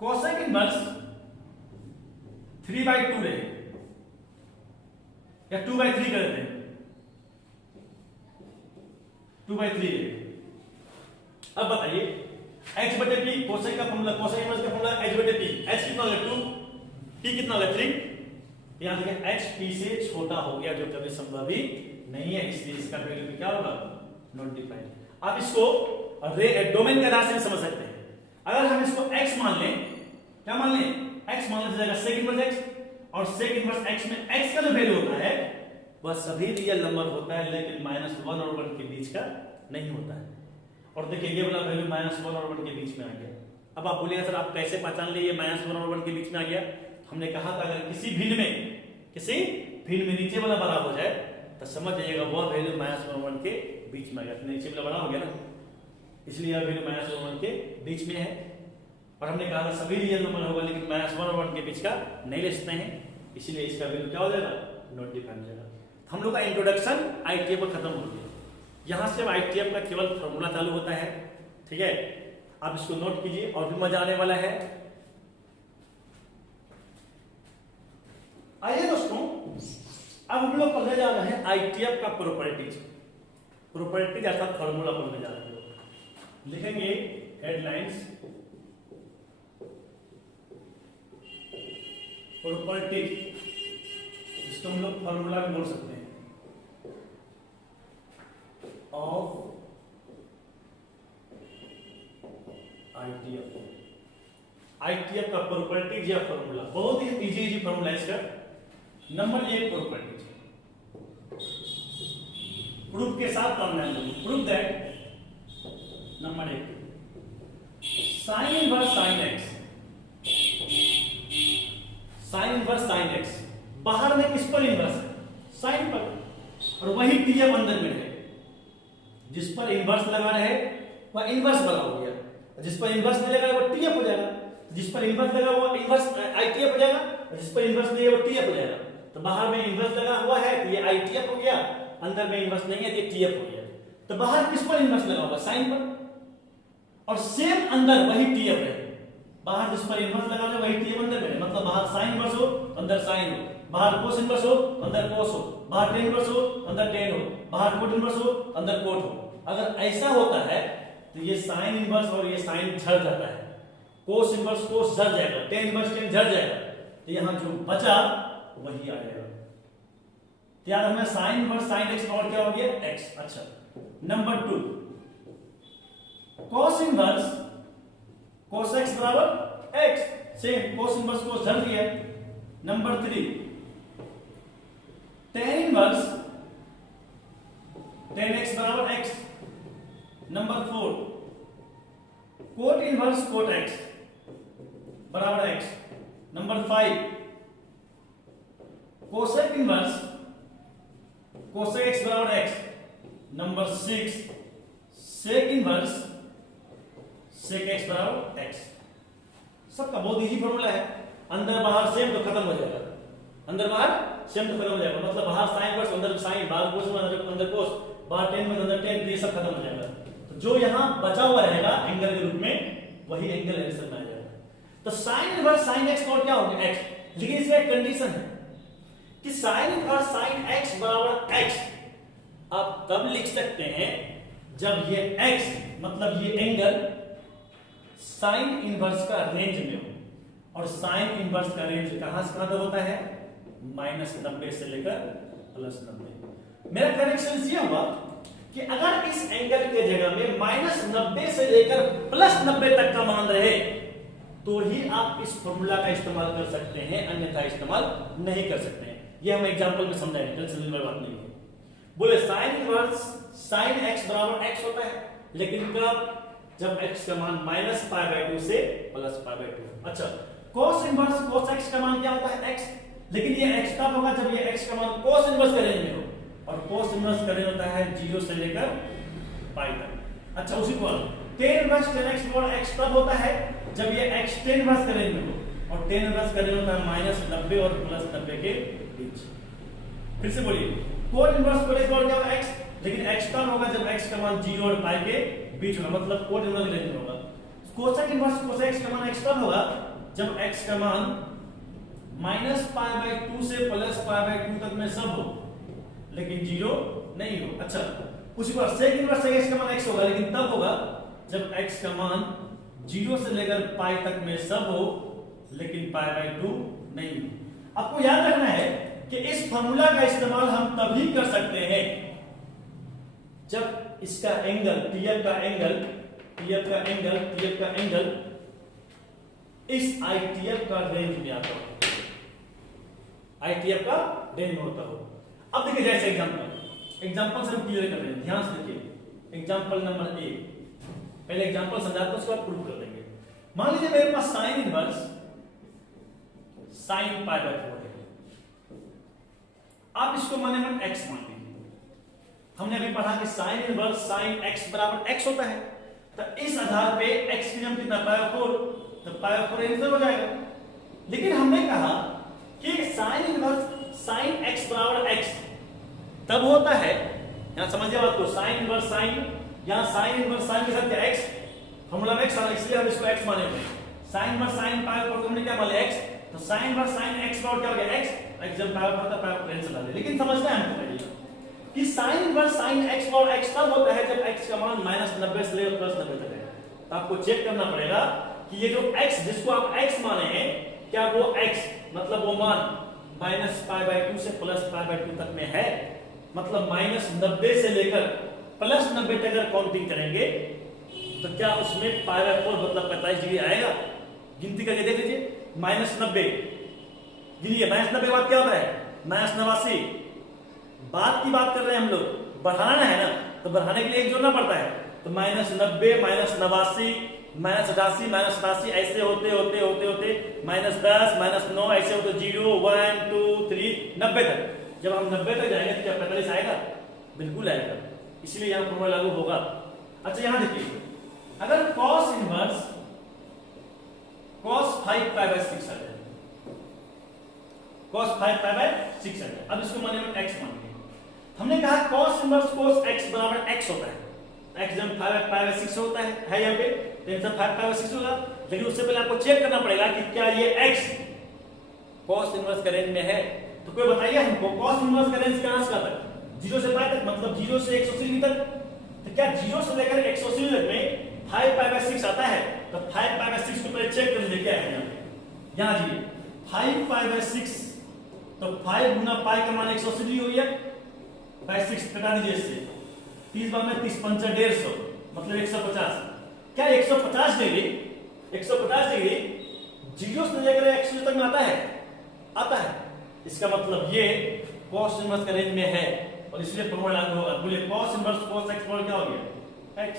कोसेक इनवर्स 3/2 रहे या 2/3 कर देते हैं, 2/3 रहे, अब बताइए h बटे p, कोसेक का फॉर्मूला, कोसेक इनवर्स का फॉर्मूला h बटे p, h कितना होगा 2, p कितना होगा 3। यहां देखिए h p से छोटा हो गया, जो कभी संभव ही नहीं है, इसलिए इसका वैल्यू क्या होगा, नॉट डिफाइंड। आप इसको डोमेन के आधार से समझ सकते हैं। अगर हम इसको x मान लें, क्या मान लें, x मान लें सेक इनवर्स x, और सेक इनवर्स x में x का जो वैल्यू होता है वह सभी रियल नंबर होता है, लेकिन -1 और 1 के बीच का नहीं होता है। और देखिए ये वाला वैल्यू -1 और 1 के बीच में आ गया। अब आप बोलिएगा सर आप कैसे पहचान लिए 1 और 1 के बीच में आ गया? हमने कहा था अगर किसी भिन्न में नीचे वाला बड़ा हो जाए तो समझ जाइएगा वह वैल्यू -1 और 1 के बीच में आ गया। नीचे वाला बड़ा हो गया ना, इसलिए यह वैल्यू -1 और 1 के बीच में है। और हमने कहा था सभी रियल नंबर होगा, लेकिन -1 और 1 के बीच का नहीं ले सकते हैं, इसलिए इसका वैल्यू क्या हो जाएगा, नॉट डिफाइन हो जाएगा। हम लोग का इंट्रोडक्शन आईटीएफ पर खत्म हो गया। यहां से आईटीएफ का केवल फॉर्मूला चालू होता है, ठीक है। आप इसको नोट कीजिए और भी मजा आने वाला है। आइए दोस्तों, अब हम लोग पढ़ने जा रहे हैं आईटीएफ का प्रॉपर्टीज अर्थात फॉर्मूला पढ़ने जा रहे हैं। लिखेंगे हेडलाइंस प्रॉपर्टीज, जिसको हम लोग फॉर्मूला भी बोल सकते हैं, ऑफ आईटीएफ का प्रॉपर्टीज या फॉर्मूला। बहुत ही इजी फॉर्मूला है इसका। नंबर 1 प्रॉपर्टीज, प्रूफ के साथ काम है। Proof that number 1 sine inverse sine x बाहर में किस पर इनवर्स है, साइन पर, और वही टीएफ अंदर में है। जिस पर इनवर्स लगा रहे वह इनवर्स बना हो गया, जिस पर इनवर्स नहीं लगा वो टीएफ हो जाएगा। जिस पर इनवर्स लगा वो इनवर्स आईटीएफ हो जाएगा, और जिस पर इनवर्स नहीं है वो टीएफ हो जाएगा। तो बाहर में इनवर्स लगा हुआ है तो ये आईटीएफ हो गया, अंदर में इनवर्स नहीं है तो ये टीएफ हो गया। तो बाहर किस पर इनवर्स लगा होगा, साइन पर, और सेम अंदर वही टीएफ है। बाहर जिस पर इन्वर्स लगा रहे वही टीएम अंदर में, मतलब बाहर साइन इन्वर्स हो अंदर साइन हो, बाहर कोस इन्वर्स हो अंदर कोस हो, बाहर टेन इन्वर्स हो अंदर टेन हो, बाहर कोट इन्वर्स हो अंदर कोट हो। अगर ऐसा होता है तो ये साइन इन्वर्स और ये साइन झड़ जाता है, कोस इन्वर्स कोस झड़ जाएगा, टेन इन्वर्स टेन झड़ जाएगा, तो यहां जो बचा वही आ जाएगा। तो याद रखना साइन इन्वर्स साइन एक्स और क्या हो गया एक्स। अच्छा number 2 cos inverse cos x बराबर x, सेम cos इनवर्स को झड़ दिया। Number 3 tan inverse tan x बराबर x। Number 4 cot inverse cot x बराबर x। Number 5 cosec inverse cosec x बराबर x। Number 6 sec inverse sec x बराबर x। सबका बहुत इजी फॉर्मूला है, अंदर बाहर सेम तो खत्म हो जाएगा, अंदर बाहर सेम तो खत्म हो जाएगा, मतलब बाहर साइन वर्स अंदर साइन, बाहर कोस अंदर कोस, बाहर टेन में अंदर टेन, ये सब खत्म हो जाएगा। तो जो यहां बचा हुआ रहेगा एंगल के रूप में वही एंगल आंसर में आ जाएगा। तो साइन इनवर्स साइन x और क्या हो गया x, लेकिन इसका एक कंडीशन है कि साइन इनवर्स साइन x बराबर x आप तब लिख सकते हैं जब ये x मतलब ये एंगल साइन इनवर्स का रेंज में हो, और साइन इनवर्स का रेंज कहां से कहां तक होता है -90 से लेकर +90। मेरा करेक्शन ये हुआ कि अगर इस एंगल के जगह में -90 से लेकर +90 तक का मान रहे तो ही आप इस फॉर्मूला का इस्तेमाल कर सकते हैं, अन्यथा इस्तेमाल नहीं कर सकते हैं। ये हम एग्जांपल में समझाएंगे, टेंशन वाली बात नहीं है। बोले साइन इनवर्स साइन x बराबर x होता है, लेकिन कब, जब x का मान -π/2 से +π/2। अच्छा cos इनवर्स cos x का मान क्या होता है x, लेकिन ये x कब होगा जब ये x का मान cos इनवर्स का रेंज में हो, और cos इनवर्स का रेंज होता है 0 से लेकर π तक। अच्छा उसी को tan इनवर्स tan x बराबर x कब होता है जब ये x tan इनवर्स का रेंज में हो, और tan इनवर्स का रेंज होता है -90 और +90 के बीच। फिर से बोलिए cot इनवर्स cot x बराबर क्या होगा x, लेकिन x कब होगा जब x का मान 0 और π के बीच होगा, मतलब cot इनवर्स रेंज में होगा। cosec इनवर्स cosec x का मान x कब होगा जब x का मान -π/2 से +π/2 तक में सब हो, लेकिन 0 नहीं हो। अच्छा उसी बार sec इनवर्स sec x का मान x होगा, लेकिन तब होगा जब x का मान 0 से लेकर π तक में सब हो, लेकिन π/2 नहीं हो। आपको याद रखना है कि इस फॉर्मूला का इस्तेमाल हम तभी कर सकते हैं जब इसका एंगल TF का एंगल इस ITF का रेंज में आता हो, ITF का रेंज में होता हो। अब देखिए जैसे एग्जांपल से हम क्लियर कर रहे हैं, ध्यान से देखिए। एग्जांपल नंबर 1, पहले एग्जांपल समझाते हैं उसके बाद प्रूफ कर देंगे। मान लीजिए मेरे पास साइन इनवर्स sin π/4 है, आप इसको माने मन x मान लीजिए। हमने अभी पढ़ा कि साइन इनवर्स साइन x बराबर x होता है, तो इस आधार पे x की जगह कितना π/4, तो π/4 आंसर हो जाएगा। लेकिन हमने कहा कि साइन इनवर्स साइन x बराबर x तब होता है, यहां समझिए बात को, साइन इनवर्स साइन, यहां साइन इनवर्स साइन के साथ क्या x, फॉर्मूला में x आ, इसलिए हम इसको x माने हुए। साइन इनवर्स साइन π/4 हमने क्या माने x, तो साइन इनवर्स साइन x बराबर क्या हो गया x जब π/4 था π/4 आंसर डाल। लेकिन समझना है हमको पहले कि साइन इनवर्स साइन x और x तब होता है जब x का मान -90 से लेकर +90 तक है। तो आपको चेक करना पड़ेगा कि ये जो x जिसको आप x माने हैं, क्या वो x मतलब वो मान -π/2 से +π/2 तक में है, मतलब -90 से लेकर +90 तक अगर काउंटिंग करेंगे तो क्या उसमें π/4 मतलब 45 डिग्री आएगा। गिनती करके देख लीजिए, -90 गिनिए, -90 बाद क्या होता है -89। बात की बात कर रहे हैं हम लोग, बढ़ाना है ना, तो बढ़ाने के लिए एक जोड़ना पड़ता है, तो -90 -89 -88 -87 ऐसे होते होते होते होते -10 -9 ऐसे होते 0 1 2 3 90 तक। जब हम 90 तक जाएंगे तो क्या 45 आएगा, बिल्कुल आएगा, इसलिए यहां फॉर्मूला लागू होगा। अच्छा यहां देखिए, अगर cos इनवर्स cos 5π/6 आ जाए, cos 5π/6 आ जाए, अब इसको माने में x मान लिया। हमने कहा cos इनवर्स cos x बराबर x होता है, x जब 5π/6 होता है यहाँ पे, तो आंसर 5π/6 होगा। लेकिन उससे पहले आपको चेक करना पड़ेगा कि क्या ये x cos इनवर्स का रेंज में है। तो कोई बताइए हमको cos इनवर्स का रेंज कहां से कहां तक? 0 से पाई तक, मतलब 0 से 180 डिग्री तक। तो क्या 0 से लेकर 180 डिग्री तक में 5 पाई बाय 6 आता है? तो 5 पाई बाय 6 को पहले चेक कर लीजिए क्या है यहाँ जी 5 पाई बाय 6, तो 5 गुना पाई का मान 180 डिग्री हो गया, बाय 6 घटा दीजिए इससे, 30 बार में 30 पंचा 150, मतलब 150। क्या 150 डिग्री 0 से लेकर 180 तक में आता है? आता है। इसका मतलब ये cos इनवर्स का रेंज में है और इसलिए फॉर्मूला लागू होगा। बोलिए cos इनवर्स cos x क्या हो गया? x।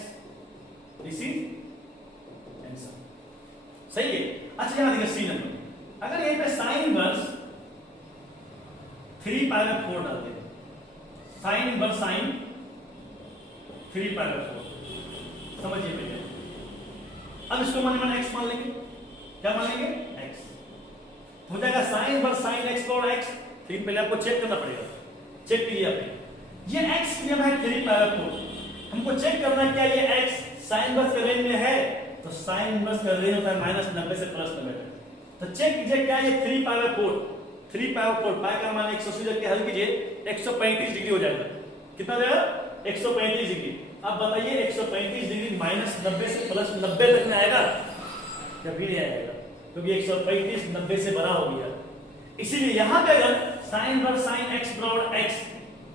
This is answer. सही है। अच्छा यहां देखिए सी नंबर, अगर यहीं पे sin इनवर्स 3 पाई बाय 4 डालते हैं, sin inverse sin 3 pi by 4, समझिए बेटे। अब इसको मन x मान लेंगे। क्या मान लेंगे? x हो जाएगा sin इनवर्स sin x और x। लेकिन पहले आपको चेक करना पड़ेगा। चेक कीजिए आप, ये x की जगह है 3 पाई बाय 4। हमको चेक करना है क्या ये x sin इनवर्स का रेंज में है? तो sin इनवर्स का रेंज होता है -90 से +90 तक। तो चेक कीजिए क्या ये 3 पाई बाय 4, 3 पाई बाय 4, पाई का मान 180 रख के हल कीजिए, 135 डिग्री हो जाएगा। कितना हो जाएगा? 135 डिग्री। अब बताइए 135 डिग्री -90 से +90 तक में आएगा? कभी नहीं आएगा, क्योंकि 135 90 से बड़ा हो गया। इसीलिए यहां पे अगर sin इनवर्स sin x बराबर x,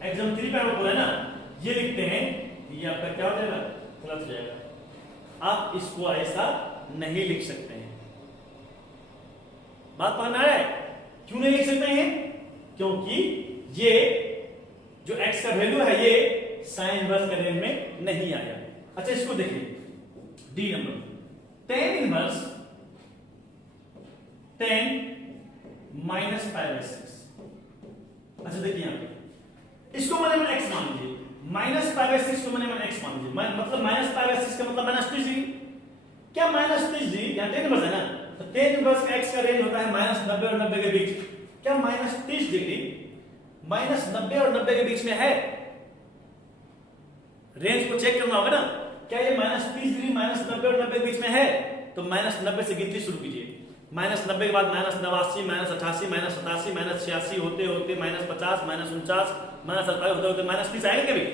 एक्सम 3 पाई बाय 4 है ना, ये लिखते हैं, ये आपका क्या हो जाएगा? गलत हो जाएगा। आप इसको ऐसा नहीं लिख सकते हैं। बात समझ में आ रहा है? क्यों नहीं लिख सकते हैं? क्योंकि ये जो x का वैल्यू है ये sin इनवर्स का रेंज में नहीं आया। अच्छा इसको देखिए, D number, tan inverse tan minus pi by 6। अच्छा देखिए यहां पे इसको मैंने x मान लीजिए, माइनस पाई बाय 6 को मैंने x मान लीजिए, मतलब माइनस पाई बाय 6 का मतलब -30 डिग्री। क्या -30 डिग्री? यहां tan इनवर्स है ना, तो tan इनवर्स का x का रेंज होता है -90 और 90 के बीच। क्या -30 डिग्री -90 और 90 के बीच में है? रेंज को चेक करना होगा ना। क्या ये -30 डिग्री -90 और 90 के बीच में है? तो -90 से गिनती शुरू कीजिए, -90 के बाद -89, -88, -87, -86 होते होते -50, -49, -47 होते होते -30 आएगा कभी?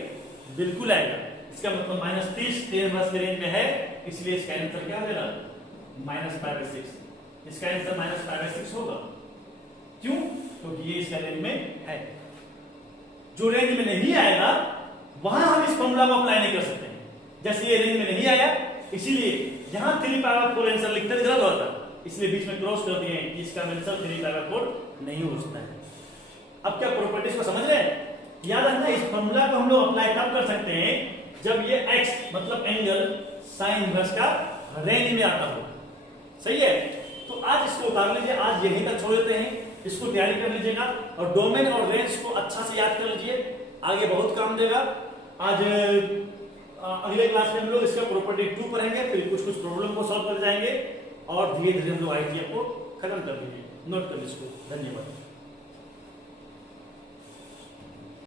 बिल्कुल आएगा। इसका मतलब -30 tan इनवर्स के रेंज में है, इसलिए इसका आंसर क्या हो जाएगा? -π/6। इसका आंसर -π/6 होगा। क्यों? क्योंकि ये इसका रेंज में है। जो रेंज में नहीं आएगा वहां हम इस फॉर्मूला को अप्लाई नहीं कर सकते। जैसे ये रेंज में नहीं आया, इसीलिए यहां 3 पाई बाय 4 आंसर लिखते गलत होता, इसलिए बीच में क्रॉस कर दिए कि इसका आंसर 3 पाई बाय 4 नहीं हो सकता है। अब क्या प्रॉपर्टीज को समझ रहे हैं? याद रखना, इस फॉर्मूला को हम लोग अप्लाई तब कर सकते हैं जब ये x मतलब एंगल sin इनवर्स का रेंज में आता हो। सही है? तो आज इसको उतार लीजिए, आज यहीं तक छोड़ देते हैं, इसको तैयारी कर लीजिएगा और डोमेन और रेंज को अच्छा से याद कर लीजिए, आगे बहुत काम देगा। आज अगले क्लास में हम लोग इसका प्रॉपर्टी 2 पढ़ेंगे, फिर कुछ प्रॉब्लम को सॉल्व कर जाएंगे और धीरे धीरे हम लोग आईटीआई को खत्म कर देंगे। नोट कर लीजिए इसको। धन्यवाद।